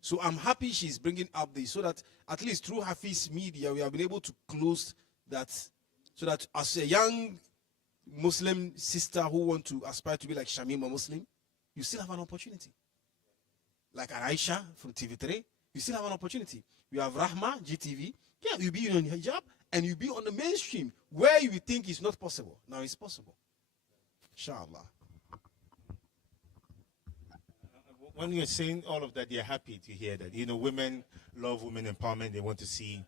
So I'm happy she's bringing up this, so that at least through HAFIZ media, we have been able to close that, so that as a young Muslim sister who want to aspire to be like Shamima Muslim, you still have an opportunity. Like Aisha from TV3, you still have an opportunity. You have Rahma, GTV. Yeah, you'll be on hijab and you'll be on the mainstream where you think it's not possible. Now it's possible. Inshallah. When you're saying all of that, you're happy to hear that. You know, women love women empowerment. They want to see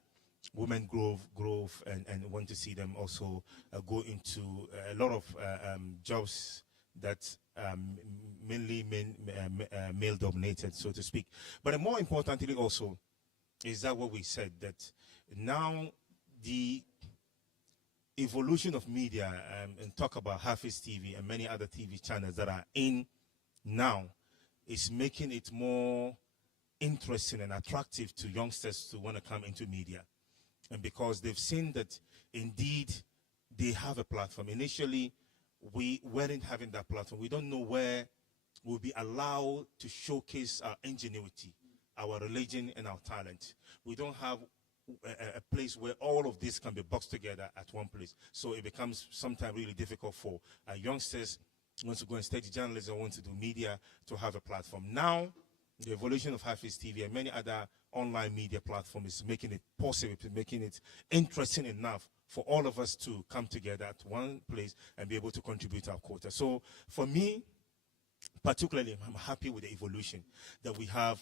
women growth and want to see them also go into a lot of jobs that mainly male dominated, so to speak. But more importantly also is that what we said, that now the evolution of media and talk about HAFIZ TV and many other TV channels that are in now is making it more interesting and attractive to youngsters to want to come into media. And because they've seen that indeed they have a platform. Initially, we weren't having that platform. We don't know where we'll be allowed to showcase our ingenuity, our religion, and our talent. We don't have a place where all of this can be boxed together at one place. So it becomes sometimes really difficult for youngsters who want to go and study journalism, want to do media, to have a platform. Now, the evolution of HAFIZ TV and many other online media platforms is making it possible, making it interesting enough for all of us to come together at one place and be able to contribute our quota. So for me, particularly, I'm happy with the evolution that we have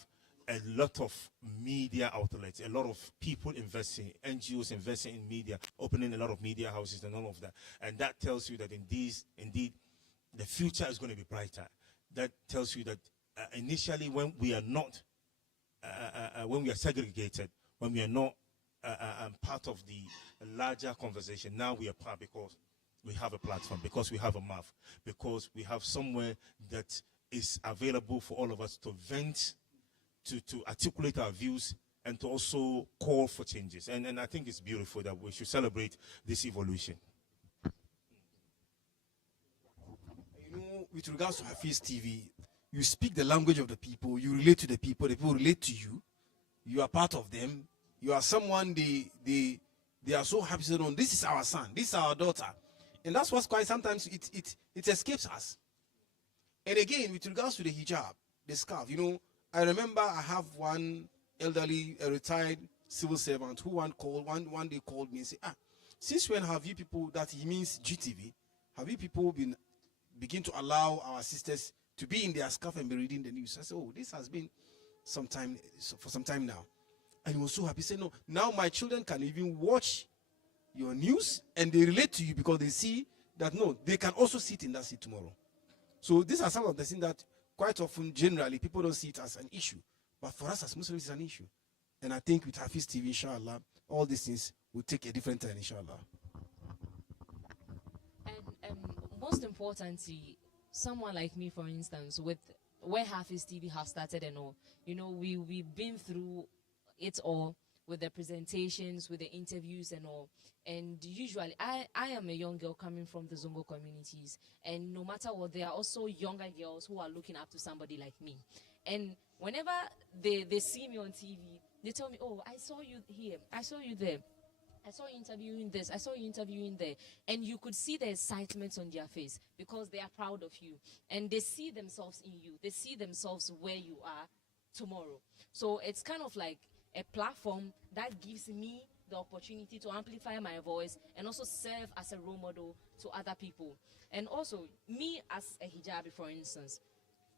a lot of media outlets, a lot of people investing, NGOs investing in media, opening a lot of media houses and all of that. And that tells you that indeed, the future is going to be brighter. That tells you that initially when we are not, when we are segregated, when we are not part of the larger conversation, now we are part because we have a platform, because we have a mouth, because we have somewhere that is available for all of us to vent, to articulate our views, and to also call for changes. And I think it's beautiful that we should celebrate this evolution. You know, with regards to HAFIZ TV, you speak the language of the people, you relate to the people relate to you, you are part of them, you are someone they are so happy to know, this is our son, this is our daughter. And that's what's quite, sometimes it escapes us. And again, with regards to the hijab, the scarf, you know, I remember I have one elderly, retired civil servant who one day called me and said, since when have you people, that he means GTV, have you people begin to allow our sisters to be in their scarf and be reading the news? I said, oh, this has been for some time now. And he was so happy. He said, no, now my children can even watch your news and they relate to you because they see that, no, they can also sit in that seat tomorrow. So these are some of the things that quite often, generally, people don't see it as an issue. But for us as Muslims, it's an issue. And I think with HAFIZ TV, inshallah, all these things will take a different turn, inshallah. And most importantly, someone like me, for instance, with where HAFIZ TV have started and all, you know, we've been through it all with the presentations, with the interviews and all. And usually, I am a young girl coming from the Zongo communities. And no matter what, there are also younger girls who are looking up to somebody like me. And whenever they see me on TV, they tell me, oh, I saw you here, I saw you there. I saw you interviewing this, I saw you interviewing there. And you could see the excitement on their face because they are proud of you. And they see themselves in you. They see themselves where you are tomorrow. So it's kind of like a platform that gives me the opportunity to amplify my voice and also serve as a role model to other people. And also, me as a hijabi, for instance,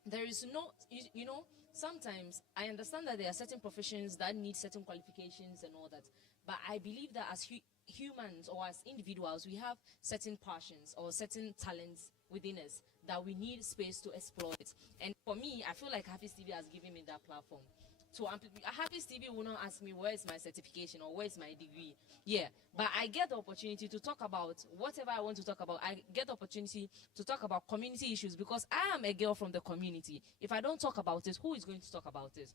there is no, you know, sometimes I understand that there are certain professions that need certain qualifications and all that. But I believe that as humans or as individuals, we have certain passions or certain talents within us that we need space to exploit. And for me, I feel like HAFIZ TV has given me that platform. So HAFIZ TV will not ask me where is my certification or where is my degree. Yeah, but I get the opportunity to talk about whatever I want to talk about. I get the opportunity to talk about community issues because I am a girl from the community. If I don't talk about it, who is going to talk about it?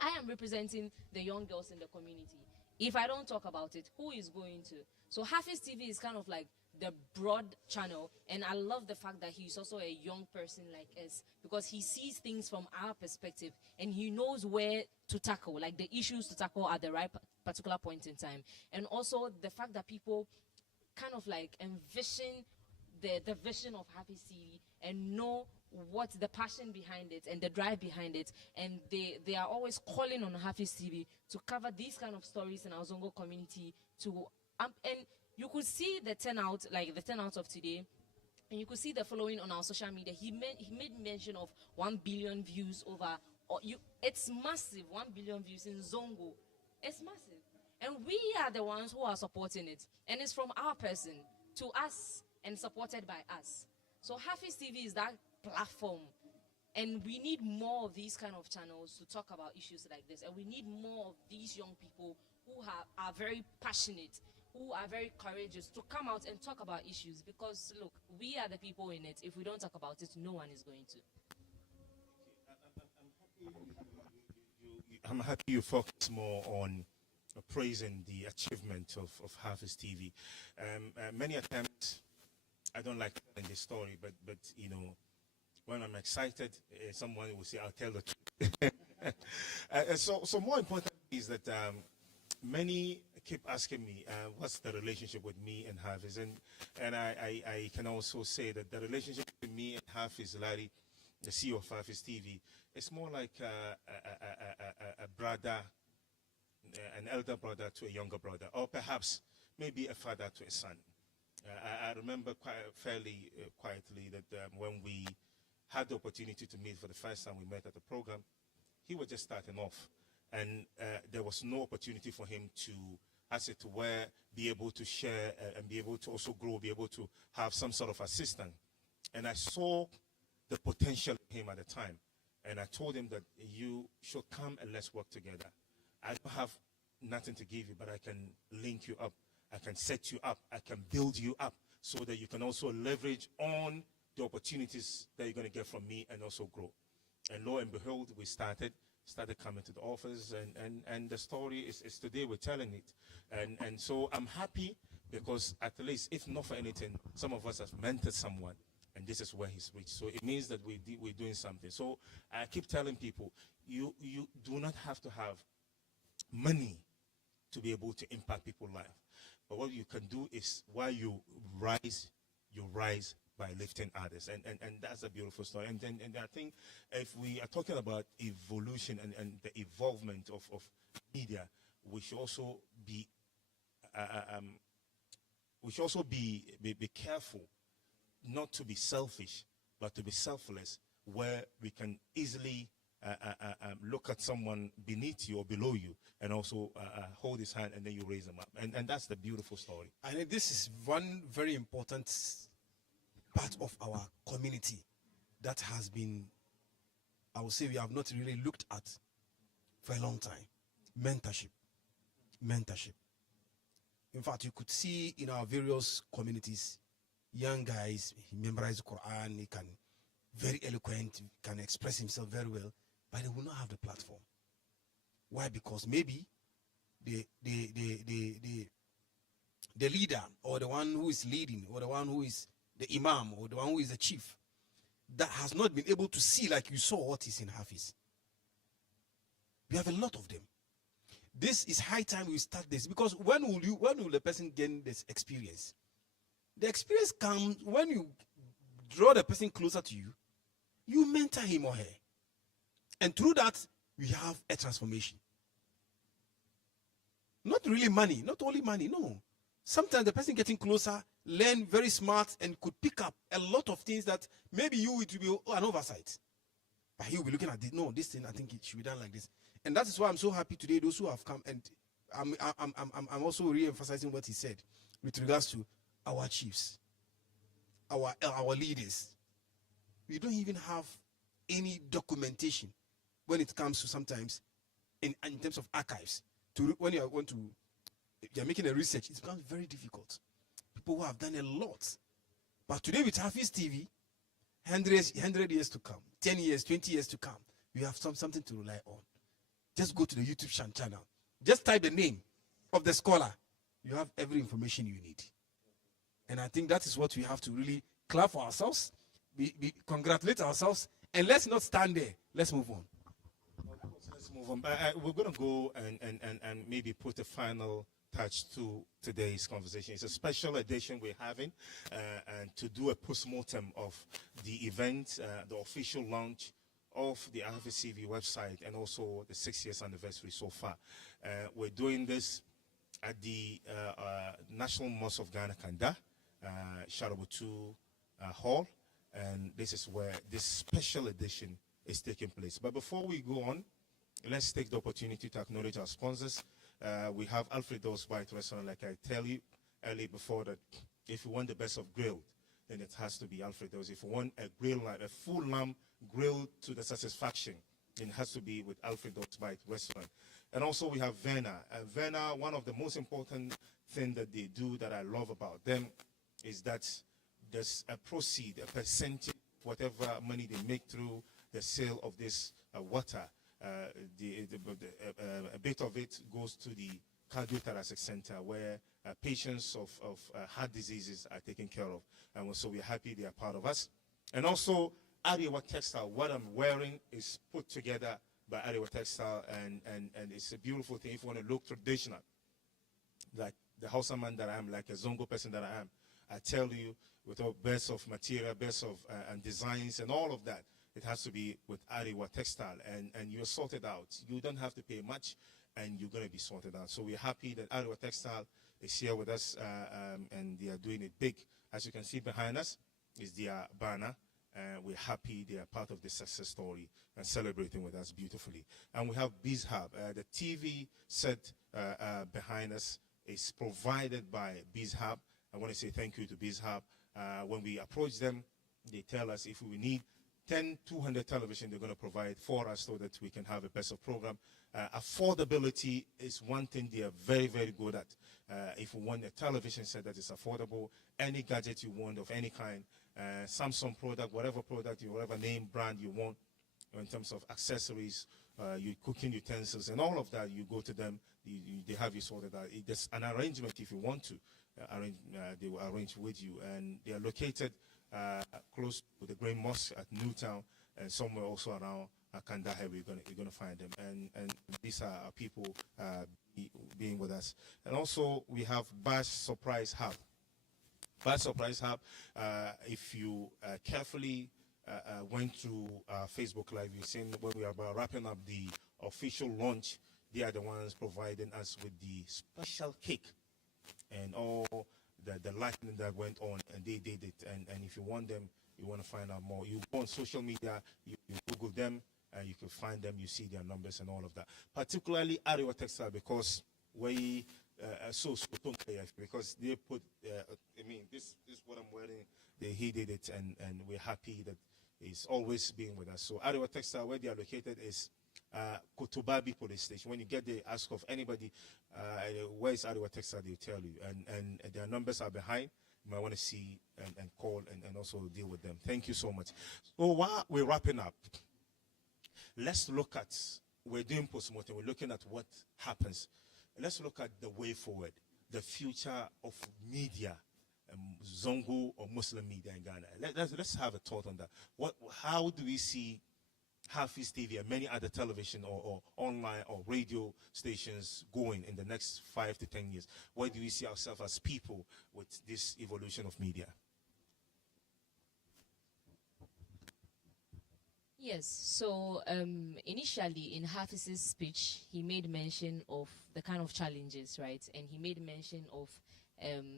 I am representing the young girls in the community. If I don't talk about it, who is going to? So HAFIZ TV is kind of like the broad channel. And I love the fact that he's also a young person like us, because he sees things from our perspective and he knows where to tackle, like the issues to tackle at the right particular point in time. And also the fact that people kind of like envision the vision of HAFIZ TV and know what the passion behind it and the drive behind it, and they are always calling on HAFIZ TV to cover these kind of stories in our Zongo community. And you could see the turnout, like the turnout of today, and you could see the following on our social media. He made mention of 1 billion views over. It's massive, 1 billion views in Zongo. It's massive, and we are the ones who are supporting it, and it's from our person to us and supported by us. So HAFIZ TV is that platform, and we need more of these kind of channels to talk about issues like this, and we need more of these young people who are very passionate, who are very courageous to come out and talk about issues, because look, we are the people in it. If we don't talk about it, no one is going to. I'm happy you focus more on praising the achievement of HAFIZ TV. Many times I don't like telling this story, but you know, when I'm excited, someone will say, "I'll tell the truth." So more important is that many keep asking me, "What's the relationship with me and HAFIZ?" And I can also say that the relationship with me and HAFIZ, Larry, the CEO of HAFIZ TV, is more like a brother, an elder brother to a younger brother, or perhaps maybe a father to a son. I remember quite fairly quietly that when we had the opportunity to meet for the first time, we met at the program, he was just starting off, and there was no opportunity for him to, as it were, be able to share and be able to also grow, be able to have some sort of assistant. And I saw the potential in him at the time, and I told him that you should come and let's work together. I don't have nothing to give you, but I can link you up. I can set you up. I can build you up so that you can also leverage on the opportunities that you're going to get from me and also grow. And lo and behold, we started coming to the office, and the story is today we're telling it. And so I'm happy because at least, if not for anything, some of us have mentored someone, and this is where he's reached. So it means that we're doing something. So I keep telling people, you do not have to have money to be able to impact people's life. But what you can do is, while you rise by lifting others. And that's a beautiful story. And I think if we are talking about evolution and the evolvement of media, we should also be be careful not to be selfish, but to be selfless, where we can easily look at someone beneath you or below you and also hold his hand, and then you raise them up. And that's the beautiful story. I think this is one very important part of our community that has been, I would say, we have not really looked at for a long time. Mentorship. In fact, you could see in our various communities, young guys, he memorizes the Quran, he can very eloquent, can express himself very well, but they will not have the platform. Why? Because maybe the leader, or the one who is leading, or the one who is the imam, or the one who is the chief, that has not been able to see, like you saw what is in HAFIZ. We have a lot of them. This is high time we start this, because when will the person gain this experience? The experience comes when you draw the person closer to you, you mentor him or her. And through that, we have a transformation. Not really money, not only money, no. Sometimes the person getting closer, learn very smart, and could pick up a lot of things that maybe you it will be an oversight. But he will be looking at this. No, this thing, I think it should be done like this. And that is why I'm so happy today, those who have come, and I'm also re-emphasizing what he said with regards to our chiefs, our leaders. We don't even have any documentation when it comes to sometimes in terms of archives. When you're making a research, it becomes very difficult. People who have done a lot. But today with HAFIZ TV, 100 years to come, 10 years, 20 years to come, we have something to rely on. Just go to the YouTube channel. Just type the name of the scholar. You have every information you need. And I think that is what we have to really clap for ourselves, congratulate ourselves, and let's not stand there. Let's move on. Let's move on. We're going to go and maybe put a final touch to today's conversation. It's a special edition we're having, and to do a post-mortem of the event, the official launch of the HAFIZ website, and also the 6 years anniversary so far. We're doing this at the National Mosque of Ghana, Kanda, Sharabutu Hall, and this is where this special edition is taking place. But before we go on, let's take the opportunity to acknowledge our sponsors. We have Alfredo's Bite Restaurant. Like I tell you earlier before, that if you want the best of grilled, then it has to be Alfredo's. If you want a grilled lamb, a full lamb grilled to the satisfaction, then it has to be with Alfredo's Bite Restaurant. And also we have Vena. Vena, one of the most important things that they do that I love about them is that there's a proceed, a percentage, whatever money they make through the sale of this water. A bit of it goes to the cardiothoracic center, where patients of heart diseases are taken care of. And so we're happy they are part of us. And also, Arewa Textile, what I'm wearing is put together by Arewa Textile, and it's a beautiful thing. If you want to look traditional, like the Hausa man that I am, like a Zongo person that I am, I tell you, with all best of material, best of and designs and all of that, it has to be with Arewa Textile, and you're sorted out. You don't have to pay much, and you're going to be sorted out. So we're happy that Arewa Textile is here with us, and they are doing it big. As you can see behind us is their banner. We're happy they are part of the success story and celebrating with us beautifully. And we have Biz Hub. The TV set behind us is provided by Biz Hub. I want to say thank you to Biz Hub. When we approach them, they tell us if we need 200 television, they're going to provide for us so that we can have a better program. Affordability is one thing they are very, very good at. If you want a television set that is affordable, any gadget you want of any kind, Samsung product, whatever name, brand you want, in terms of accessories, your cooking utensils, and all of that, you go to them, they have you sorted out. There's an arrangement if you want to. They will arrange with you, and they are located close to the Green Mosque at Newtown, and somewhere also around Kandahar. You're going to find them, and these are our people being with us. And also we have Bash Surprise Hub. Bash Surprise Hub. If you carefully went through Facebook Live, you've seen when we are about wrapping up the official launch, they are the ones providing us with the special cake and all the lightning that went on, and they did it. And if you want them, you want to find out more, you go on social media, you Google them, and you can find them, you see their numbers and all of that. Particularly Arewa Textile, because we because they put, I mean, this what I'm wearing, he did it, and we're happy that he's always being with us. So Arewa Textile, where they are located is Kotobabi Police Station. When you get there, ask of anybody, where is Arewa Textile, they'll tell you. And their numbers are behind. You might want to see and call and also deal with them. Thank you so much. So while we're wrapping up, let's look at, we're doing postmortem, we're looking at what happens. Let's look at the way forward, the future of media, Zongo or Muslim media in Ghana. Let's have a thought on that. How do we see HAFIZ TV and many other television or online or radio stations going in the next 5 to 10 years? Where do we see ourselves as people with this evolution of media? Yes, so initially in Hafiz's speech, he made mention of the kind of challenges, right? And he made mention of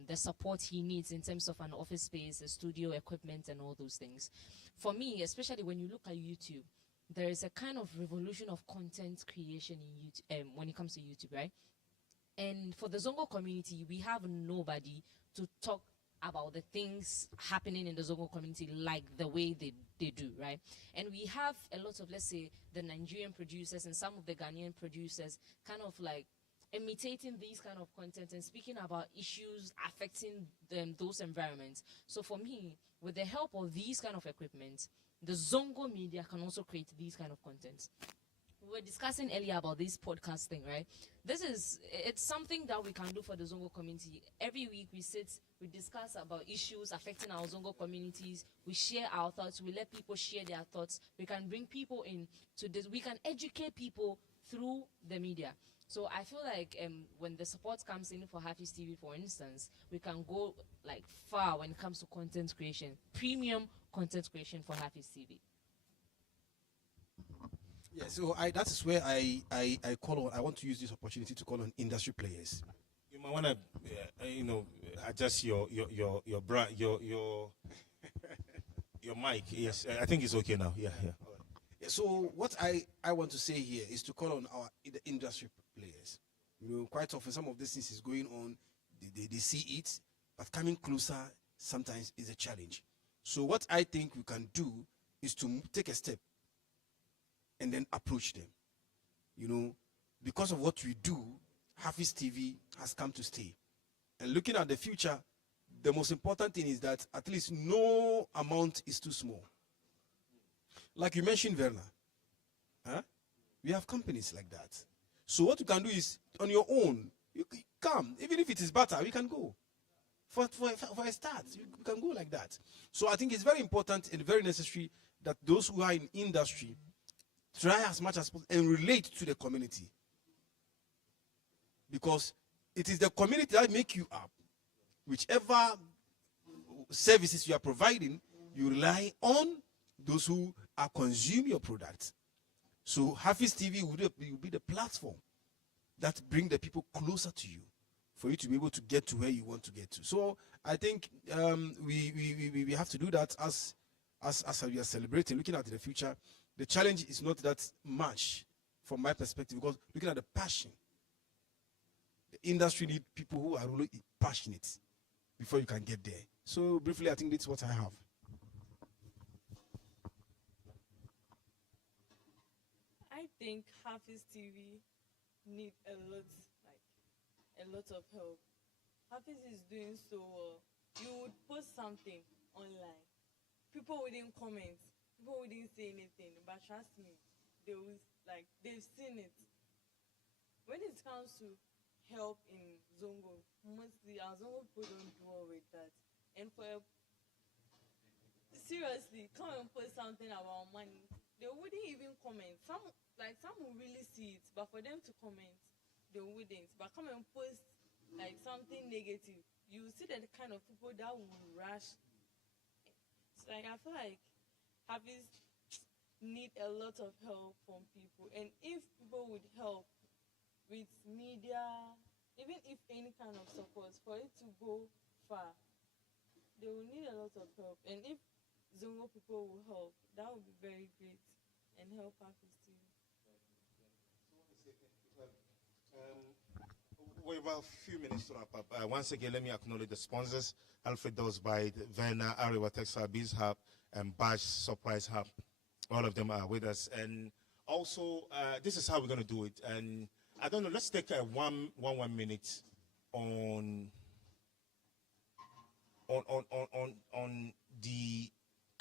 the support he needs in terms of an office space, a studio, equipment, and all those things. For me, especially when you look at YouTube, there is a kind of revolution of content creation in YouTube, when it comes to YouTube, right? And for the Zongo community, we have nobody to talk about the things happening in the Zongo community like the way they do, right? And we have a lot of, let's say, the Nigerian producers and some of the Ghanaian producers kind of like imitating these kind of content and speaking about issues affecting those environments. So for me, with the help of these kind of equipment, the Zongo media can also create these kind of content. we were discussing earlier about this podcast thing, right? It's something that we can do for the Zongo community. Every week we sit, we discuss about issues affecting our Zongo communities. We share our thoughts. We let people share their thoughts. We can bring people in to this. We can educate people through the media. So I feel like when the support comes in for HAFIZ TV, for instance, we can go like far when it comes to content creation, premium content creation for HAFIZ TV. Yeah, so that is where I call on. I want to use this opportunity to call on industry players. You might want to, adjust your mic. Yes, I think it's okay now. Yeah. Yeah, so what I want to say here is to call on the industry players. Quite often some of this things is going on. They see it, but coming closer sometimes is a challenge. So what I think we can do is to take a step and then approach them. Because of what we do, HAFIZ TV has come to stay. And looking at the future, the most important thing is that at least no amount is too small. Like you mentioned, Werner, we have companies like that. So what you can do is, on your own, you come. Even if it is better, we can go. For a start, we can go like that. So I think it's very important and very necessary that those who are in industry try as much as possible and relate to the community. Because it is the community that make you up. Whichever services you are providing, you rely on those who are consuming your product. So HAFIZ TV will be the platform that bring the people closer to you for you to be able to get to where you want to get to. So I think we have to do that as we are celebrating, looking at the future. The challenge is not that much from my perspective, because looking at the passion, the industry needs people who are really passionate before you can get there. So briefly, I think that's what I have. I think HAFIZ TV need a lot of help. HAFIZ is doing so well. You would post something online, people wouldn't comment, people wouldn't say anything, but trust me, they've seen it. When it comes to help in Zongo, mostly our Zongo people don't do well with that. And seriously, come and post something about money, they wouldn't even comment. Some will really see it, but for them to comment, they wouldn't. But come and post like something negative, you see that the kind of people that will rush. It's like I feel like HAFIZ need a lot of help from people, and if people would help with media, even if any kind of support for it to go far, they will need a lot of help. And if Zongo people will help, that would be very great and help HAFIZ too. We have a few minutes to wrap up. Once again, let me acknowledge the sponsors: Alfred Dose by Werner, Arewa Texas Biz Hub, and Bash Surprise Hub. All of them are with us. And also, this is how we're going to do it. And I don't know, let's take a one minute on the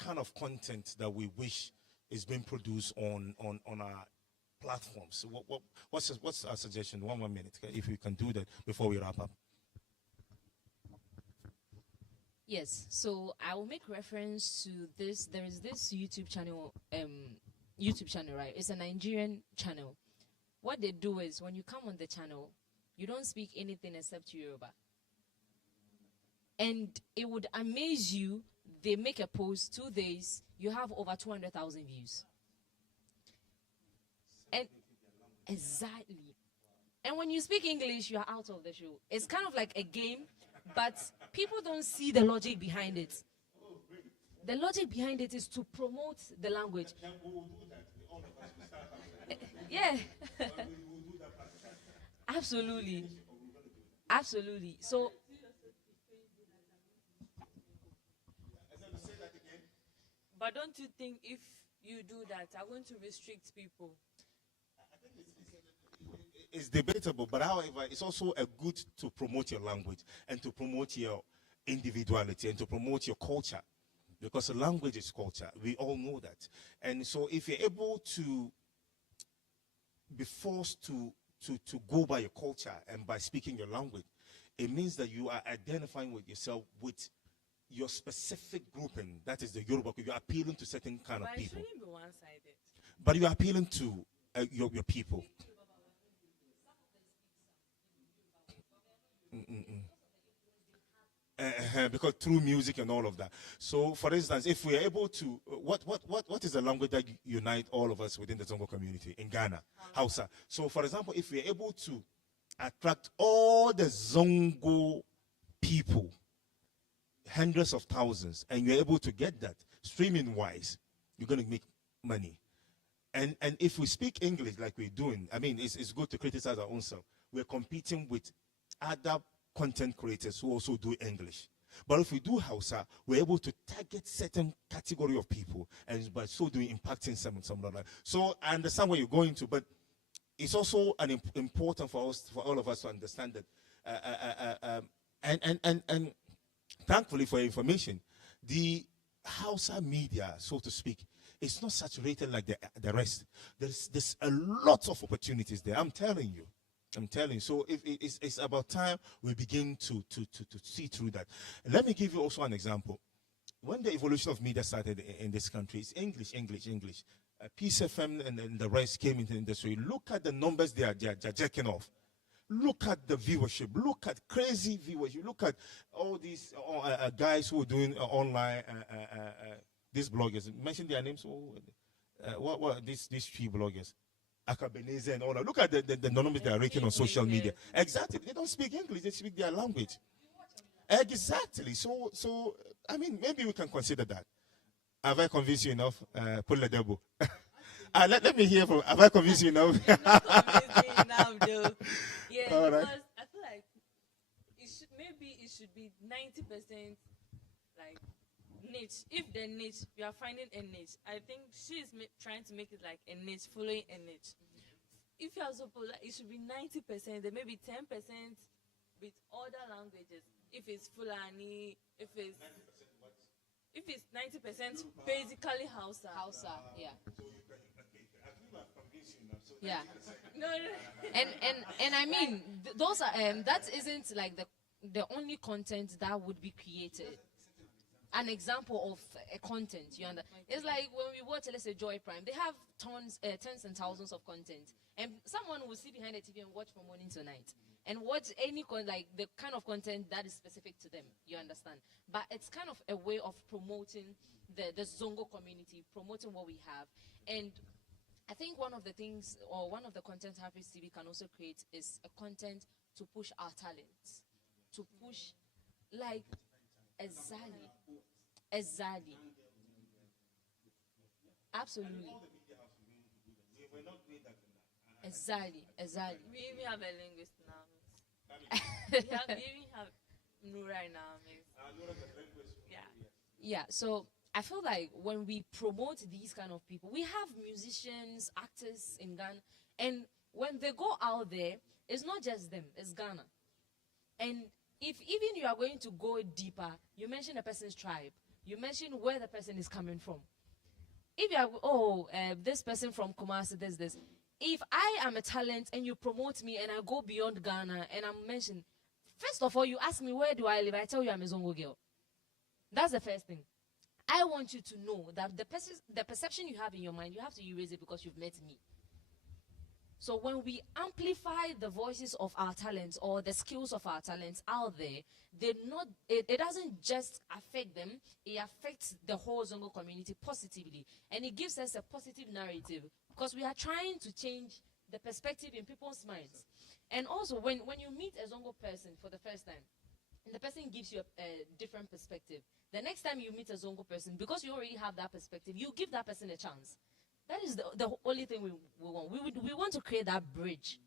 kind of content that we wish is being produced on our platforms. What's our suggestion? One minute, if we can do that before we wrap up. Yes, so I will make reference to this. There is this YouTube channel, right? It's a Nigerian channel. What they do is, when you come on the channel, you don't speak anything except Yoruba. And it would amaze you, they make a post, 2 days, you have over 200,000 views. And exactly. And when you speak English, you are out of the show. It's kind of like a game, but people don't see the logic behind it. The logic behind it is to promote the language. Yeah. Absolutely. Absolutely. So, but don't you think if you do that, are going to restrict people? It's debatable, but however, it's also a good to promote your language and to promote your individuality and to promote your culture, because the language is culture. We all know that. And so if you're able to be forced to go by your culture and by speaking your language. It means that you are identifying with yourself with your specific grouping. That is the Yoruba. You're appealing to certain kind But of it people. shouldn't be one-sided. But you're appealing to your people. Because through music and all of that. So, for instance, if we are able to, what is the language that unite all of us within the Zongo community in Ghana? Hausa. So, for example, if we are able to attract all the Zongo people, hundreds of thousands, and you're able to get that streaming wise, you're going to make money. And if we speak English like we're doing, I mean, it's good to criticize our own self. We're competing with other content creators who also do English. But if we do Hausa, we're able to target certain category of people, and by so doing, impacting some other. So I understand where you're going to, but it's also important for us, for all of us, to understand that. And thankfully for your information, the Hausa media, so to speak, is not saturated like the rest. There's a lot of opportunities there. I'm telling you. So it's about time we begin to see through that. Let me give you also an example. When the evolution of media started in this country, it's English. Peace FM and the rest came into the industry. Look at the numbers they are jacking off. Look at the viewership. Look at crazy viewership. Look at all these guys who are doing online, these bloggers. Mention their names. What these three bloggers? Akabeneze and all that. Look at the numbers they are raking on social media. Exactly. They don't speak English. They speak their language. Exactly. So I mean, maybe we can consider that. Have I convinced you enough? Pull the double. Let me hear from. Have I convinced you enough? Not convincing enough, though. Yeah, All because right. I feel like it should be 90% like niche. If the niche, we are finding a niche. I think she's trying to make it like a niche, following a niche. If you are so polite, it should be 90%. Then maybe 10% with other languages. If it's Fulani, if it's 90% basically Hausa. Yeah. Yeah. No. And I mean, those are that isn't like the only content that would be created. An example of a content, you understand? It's like when we watch, let's say, Joy Prime, they have tens and thousands of content, and someone will sit behind the TV and watch from morning to night and watch like the kind of content that is specific to them, you understand? But it's kind of a way of promoting the Zongo community, promoting what we have. And I think one of the things, or one of the content HAFIZ TV can also create, is a content to push our talents, to push, like, exactly. Absolutely. Exactly. We even have a linguist now. we even have Nura now. Yeah, so I feel like when we promote these kind of people, we have musicians, actors in Ghana, and when they go out there, it's not just them, it's Ghana. And if even you are going to go deeper, you mention a person's tribe, you mention where the person is coming from. If you are, this person from Kumasi, this. If I am a talent and you promote me and I go beyond Ghana and I'm mentioned, first of all, you ask me, where do I live? I tell you I'm a Zongo girl. That's the first thing. I want you to know that the perception you have in your mind, you have to erase it because you've met me. So when we amplify the voices of our talents or the skills of our talents out there, it doesn't just affect them, it affects the whole Zongo community positively. And it gives us a positive narrative because we are trying to change the perspective in people's minds. And also, when you meet a Zongo person for the first time, and the person gives you a different perspective, the next time you meet a Zongo person, because you already have that perspective, you give that person a chance. That is the only thing we want. We want to create that bridge.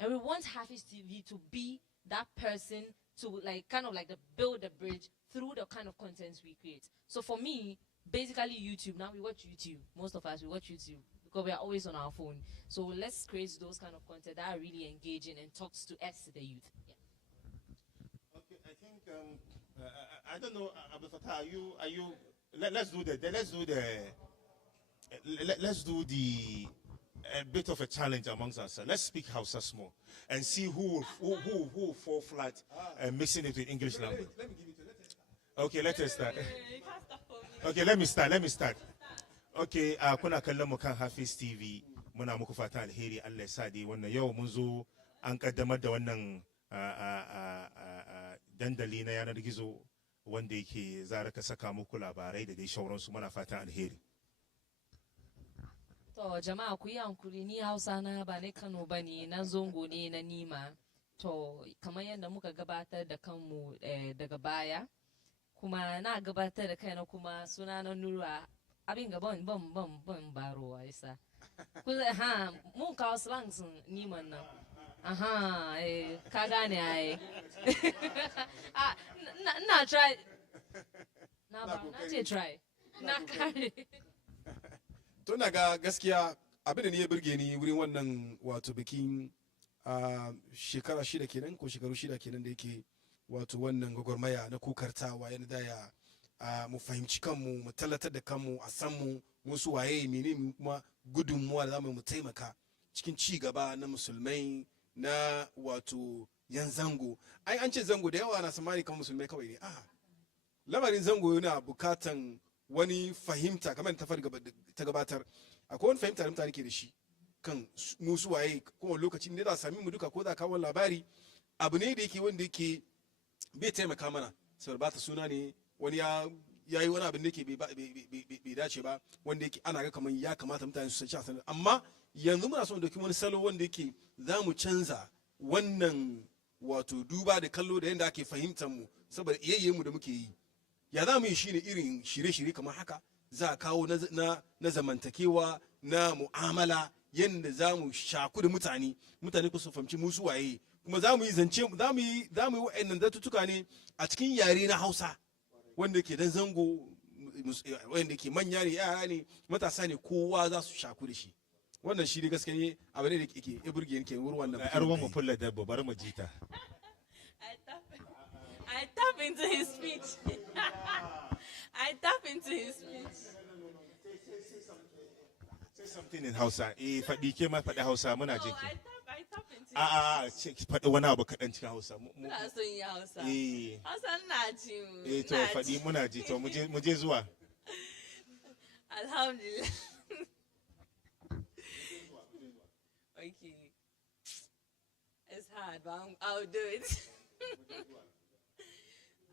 And we want HAFIZ TV to be that person to kind of build the bridge through the kind of contents we create. So for me, basically YouTube. Now we watch YouTube. Most of us, we watch YouTube because we are always on our phone. So let's create those kind of content that are really engaging and talks to us, the youth. Yeah. Okay, I think I don't know, Abu Fatah, are you let's do the a bit of a challenge amongst us. Let's speak Hausa small and see who will fall flat and mixing it with English language. Okay, let us start. Okay, let me start. Okay, kuna kallon mu kan Hafiz TV. Muna muku fata alheri, Allah ya sa dai wannan yau mun zo an kaddamar da wannan dandali na yanar gizo wanda yake za ka saka muku labarai da dai shauransu. Muna fatan alheri. To jama'a ku yi hankuri, ni Hausa na ba na Kano ba ne, na Zongo ne na Nima. To kamar yadda muka gabatar da kanmu daga baya, kuma na gabatar da kaina kuma suna na Nura abin gaban ban barowa isa. Ha mun kawo slangs Niman nan. Aha, ka gane ai. Na try. Na ce try. Na kare. To na ga gaskiya abin da ni ya burge ni wurin wannan wato bikin shekara 6 kenan ko shekaru 6 kenan da yake wato wannan gwagwarmaya na kokartawa yana da ya mu fahimci kanmu, mu tallatar da kanmu, a san mu wasu waye menene kuma gudunmuwa da zamu mu taimaka cikin ci gaba na musulmai na wato yan zango. Ai an ce zango da yawa na samani kan musulmai kawai ne. Lamarin zango yana bukatan wani fahimta kamar ta gabatar. Akwai wani fahimta da mutane ke da shi kan musu waye kuma lokacin da za a sami mu duka ko za kawo labari abu ne da yake wanda yake bai taimaka mana saboda ba ta suna ne wani ya yi wani abin da yake bai dace ba wanda yake ana ga kamar ya kamata mutane su san shi amma yanzu muna son doki wani salo wanda yake za mu canza wannan wato duba da kallo da yadda ake fahimtar mu saboda iyayyen mu da muke yi. Ya za mu yi shine irin shirye-shirye kamar haka za a kawo na zamantakewa na mu'amala yadda za mu shaku da mutane ku su fahimci musu waye kuma za mu yi zance za mu yi wa'annan zattutuka ne a cikin yare na Hausa wanda ke dan zango wanda ke manya ne yara ne matasa ne kowa za su shaku da shi. Wannan shi ne gaskiya ne abu ne da ke burge ni ke wurin wannan arwan mu fulla da bari mu jita. I tap into his speech. I tap into his speech. Say something in Hausa. Faɗi ke ma faɗi Hausa muna jinki. I tap into his speech. Faɗi wani abu kaɗan cikin Hausa. Ina son yi Hausa. Hausa na ji. To faɗi muna ji to mu je zuwa. Alhamdulillah. Okay. It's hard, but I'll do it.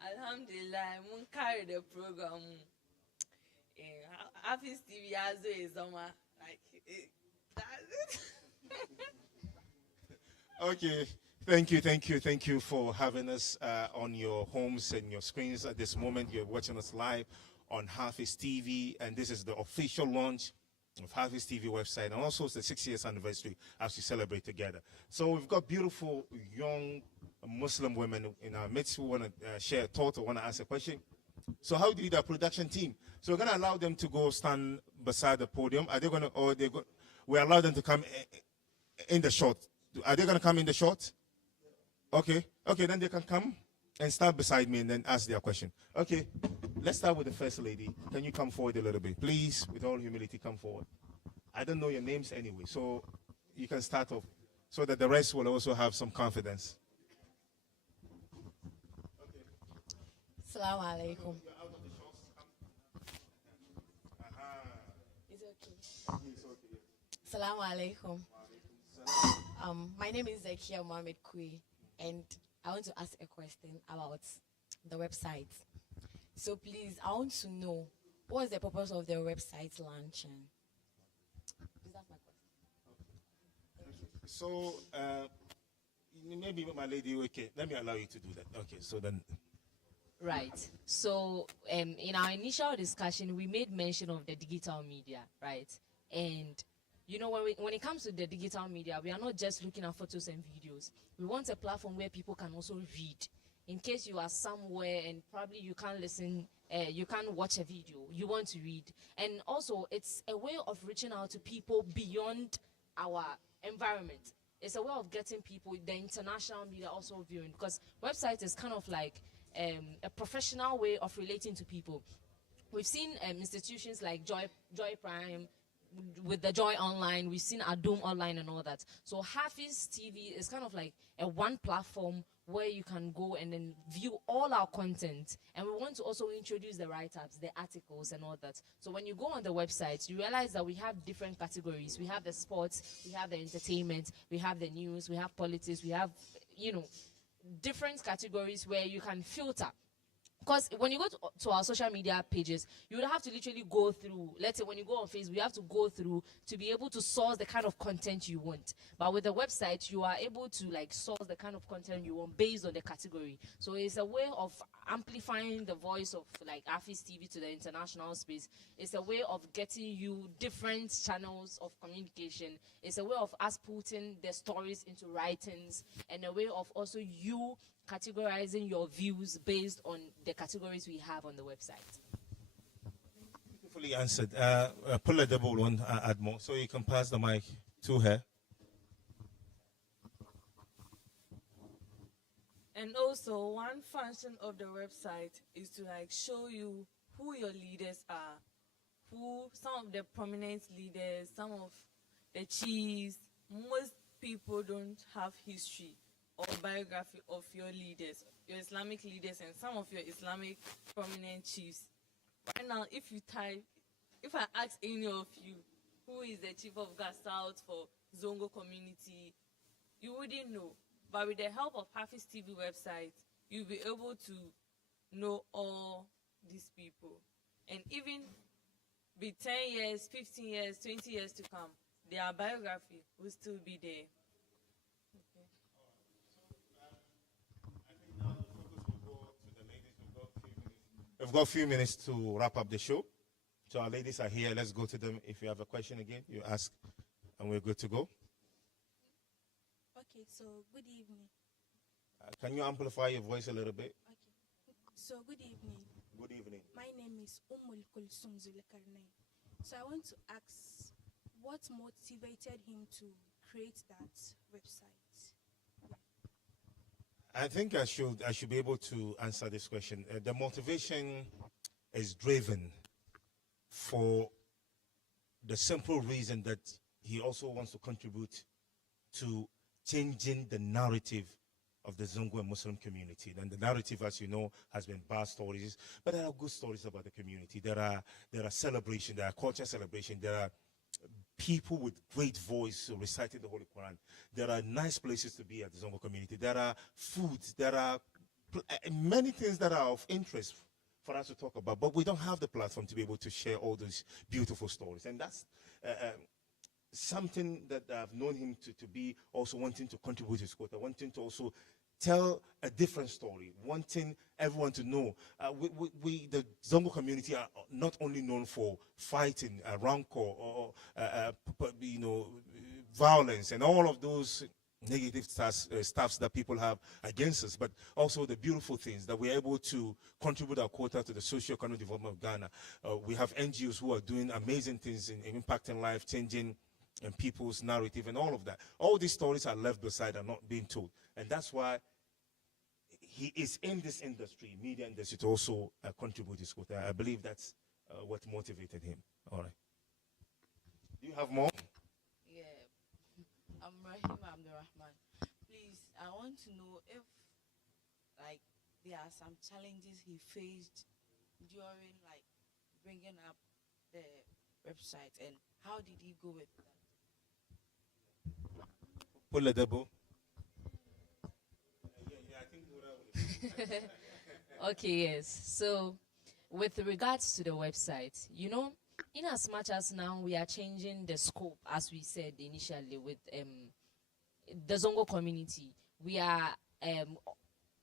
Alhamdulillah, mun carry the program. Hafiz TV has a summer like that's it. Okay. Thank you for having us on your homes and your screens at this moment. You're watching us live on HAFIZ TV, and this is the official launch of HAFIZ TV website, and also it's the 6 years anniversary as we celebrate together. So we've got beautiful young Muslim women in our midst who want to share a thought or want to ask a question. So how do you do the production team? So we're going to allow them to go stand beside the podium. Are they going to, or we allow them to come in the shot? Are they going to come in the shot? Okay, then they can come and stand beside me and then ask their question. Okay, let's start with the first lady. Can you come forward a little bit? Please, with all humility, come forward. I don't know your names anyway, so you can start off so that the rest will also have some confidence. Assalamu alaikum. Is it okay? Assalamu alaikum. My name is Zakia Mohammed Kui, and I want to ask a question about the website. So please, I want to know what is the purpose of the website launching? That's my question. So maybe my lady, okay, let me allow you to do that. Okay, so then. Right. So in our initial discussion, we made mention of the digital media, right? And you know, when it comes to the digital media, we are not just looking at photos and videos. We want a platform where people can also read. In case you are somewhere and probably you can't listen, you can't watch a video, you want to read. And also, it's a way of reaching out to people beyond our environment. It's a way of getting people, the international media also viewing, because website is kind of like a professional way of relating to people. We've seen institutions like Joy Prime, with the Joy Online, we've seen Adum Online and all that. So HAFIZ TV is kind of like a one platform where you can go and then view all our content. And we want to also introduce the write-ups, the articles and all that. So when you go on the website, you realize that we have different categories. We have the sports, we have the entertainment, we have the news, we have politics, we have, you know, different categories where you can filter. Because when you go to our social media pages, you would have to literally go through. Let's say when you go on Facebook, you have to go through to be able to source the kind of content you want. But with the website, you are able to like source the kind of content you want based on the category. So it's a way of amplifying the voice of like HAFIZ TV to the international space. It's a way of getting you different channels of communication. It's a way of us putting the stories into writings, and a way of also you categorizing your views based on the categories we have on the website. Beautifully answered. Pull a double one, Admo, so you can pass the mic to her. And also, one function of the website is to like show you who your leaders are, who some of the prominent leaders, some of the chiefs. Most people don't have history or biography of your leaders, your Islamic leaders, and some of your Islamic prominent chiefs. Right now, if I ask any of you who is the chief of Gas South for Zongo community, you wouldn't know. But with the help of HAFIZ TV website, you'll be able to know all these people. And even be 10 years, 15 years, 20 years to come, their biography will still be there. Okay. I think now the focus will go to the ladies. We've got a few minutes to wrap up the show. So our ladies are here. Let's go to them. If you have a question again, you ask, and we're good to go. Okay, so good evening. Can you amplify your voice a little bit? Okay, so good evening. Good evening. My name is Kulsum Zulkarnain. So I want to ask, what motivated him to create that website? I think I should be able to answer this question. The motivation is driven for the simple reason that he also wants to contribute to changing the narrative of the Zongo and Muslim community. And the narrative, as you know, has been bad stories, but there are good stories about the community. There are celebrations, there are culture celebrations, there are people with great voice reciting the Holy Quran. There are nice places to be at the Zongo community. There are foods, there are many things that are of interest for us to talk about, but we don't have the platform to be able to share all those beautiful stories. And that's something that I've known him to be, also wanting to contribute his quota, wanting to also tell a different story, wanting everyone to know. We the Zongo community, are not only known for fighting, rancor, or violence, and all of those negative stuffs that people have against us, but also the beautiful things that we're able to contribute our quota to the socio-economic development of Ghana. We have NGOs who are doing amazing things in impacting life, changing and people's narrative and all of that. All these stories are left beside and not being told. And that's why he is in this industry, media industry, to also contribute his quota. I believe that's what motivated him. All right. Do you have more? Yeah. I'm Rahim Abdurrahman. Please, I want to know if, like, there are some challenges he faced during, like, bringing up the website, and how did he go with that? Pull a double. Okay, yes. So, with regards to the website, you know, in as much as now we are changing the scope, as we said initially with the Zongo community, we are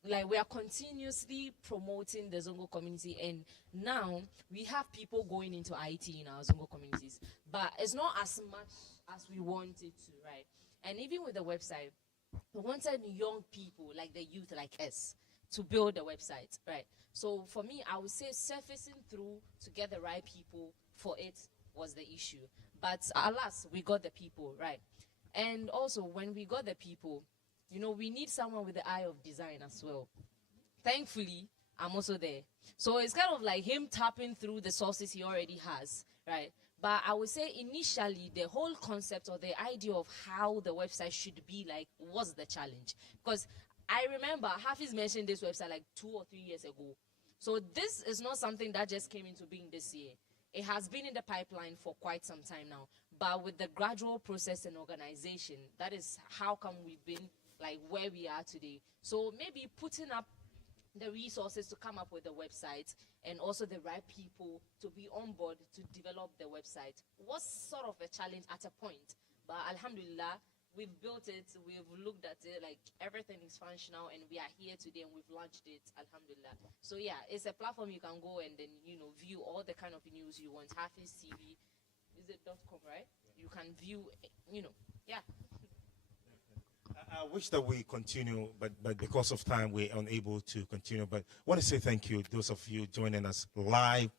we are continuously promoting the Zongo community, and now we have people going into IT in our Zongo communities, but it's not as much as we want it to, right? And even with the website, we wanted young people, like the youth like us, to build the website, right? So for me, I would say surfacing through to get the right people for it was the issue. But alas, we got the people, right? And also, when we got the people, you know, we need someone with the eye of design as well. Thankfully, I'm also there. So it's kind of like him tapping through the sources he already has, right? But I would say initially the whole concept or the idea of how the website should be like was the challenge. Because I remember Hafiz mentioned this website like 2 or 3 years ago. So this is not something that just came into being this year. It has been in the pipeline for quite some time now. But with the gradual process and organization, that is how come we've been like where we are today. So maybe putting up the resources to come up with the website and also the right people to be on board to develop the website was sort of a challenge at a point. But alhamdulillah, we've built it, we've looked at it, like everything is functional, and we are here today and we've launched it, alhamdulillah. So yeah, it's a platform you can go and then, view all the kind of news you want. Hafiz TV, is it .com, right? You can view, yeah. I wish that we continue, but because of time, we're unable to continue. But I want to say thank you, those of you joining us live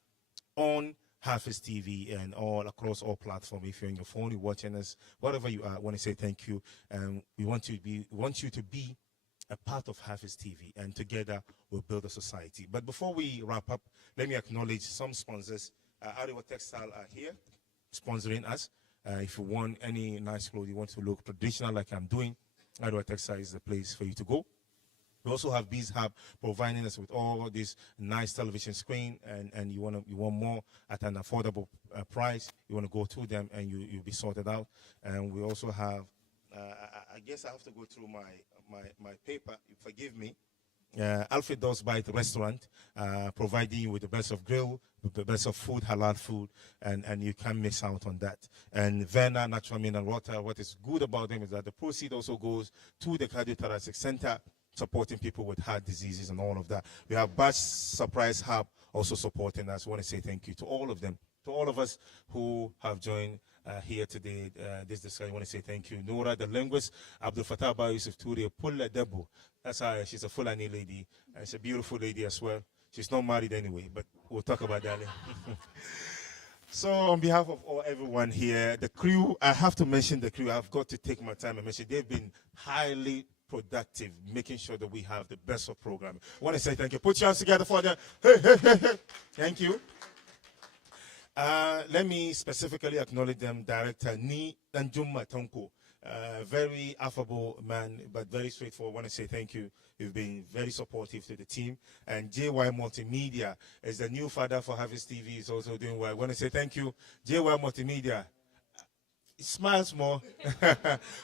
on HAFIZ TV and all across all platforms. If you're on your phone, you're watching us, whatever you are, I want to say thank you. We want you to be a part of HAFIZ TV, and together we'll build a society. But before we wrap up, let me acknowledge some sponsors. Ariwa Textile are here sponsoring us. If you want any nice clothes, you want to look traditional like I'm doing, Ariwa Textile is the place for you to go. We also have Bees Hub providing us with all this nice television screen, and you want more at an affordable price. You want to go to them and you'll be sorted out. And we also have, I guess I have to go through my paper. Forgive me. Alfred Does Bite Restaurant, providing you with the best of grill, the best of food, halal food, and you can't miss out on that. And Verna Natural Mineral Water, what is good about them is that the proceed also goes to the Cardiothoracic Center, supporting people with heart diseases and all of that. We have Bash Surprise Hub also supporting us. I want to say thank you to all of them, to all of us who have joined here today, this discussion. I want to say thank you. Nora, the linguist, Abdul Fattah Ba Yusuf Turi, Pulla Debu. That's how she's a Fulani lady. And she's a beautiful lady as well. She's not married anyway, but we'll talk about that later. So on behalf of everyone here, the crew, I have to mention the crew. I've got to take my time and mention they've been highly productive, making sure that we have the best of programming. I want to say thank you. Put your hands together for them. Hey, hey, hey, hey. Thank you. Let me specifically acknowledge them, Director Ni Danjuma Tonko. Very affable man, but very straightforward. I want to say thank you. You've been very supportive to the team. And JY Multimedia is the new father for HAFIZ TV. Is also doing well. I want to say thank you, JY Multimedia. He smiles more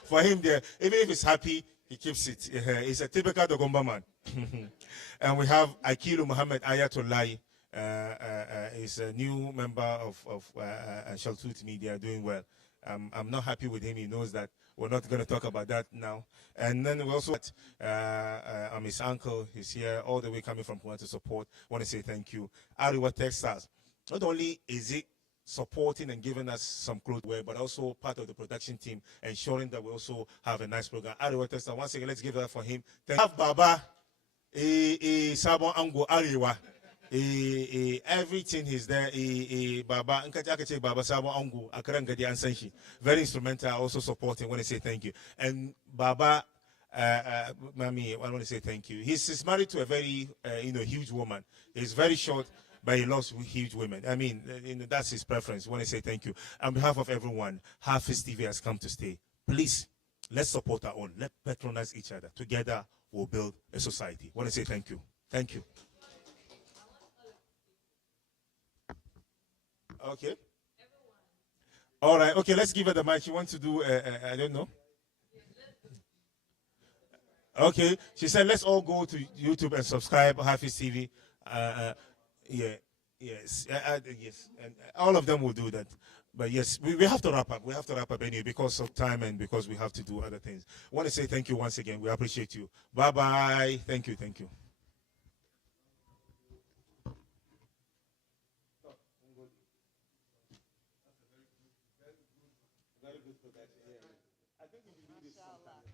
for him there. Even if he's happy, he keeps it. He's a typical Dogomba man. And we have Akilu Muhammad Ayatollah. He's a new member of Shaltut Media, doing well. I'm not happy with him. He knows that. We're not going to talk about that now. And then we also his uncle. He's here all the way coming from Puma to support. I want to say thank you. Ariwa Textiles. Not only is it supporting and giving us some clothes wear, but also part of the production team, ensuring that we also have a nice program. Ariwa Textiles. Once again, let's give that for him. Thank you. Baba Sabon Ango Ariwa. Everything is there. Baba Baba Sabo Angu Akarangadi Ansanshi. Very instrumental, also supporting. I want to say thank you. And Baba Mami, I want to say thank you. He's married to a very huge woman. He's very short, but he loves huge women. I mean, that's his preference. I want to say thank you. On behalf of everyone, HAFIZ TV has come to stay. Please, let's support our own. Let's patronize each other. Together, we'll build a society. I want to say thank you. Thank you. Okay. All right. Okay, let's give her the mic. You want to do, I don't know. Okay. She said, let's all go to YouTube and subscribe, HAFIZ TV. Yeah. Yes. Yes. And all of them will do that. But yes, we have to wrap up. We have to wrap up anyway because of time and because we have to do other things. I want to say thank you once again. We appreciate you. Bye-bye. Thank you. Thank you. Very good production. Yeah. I think we can do this sometime.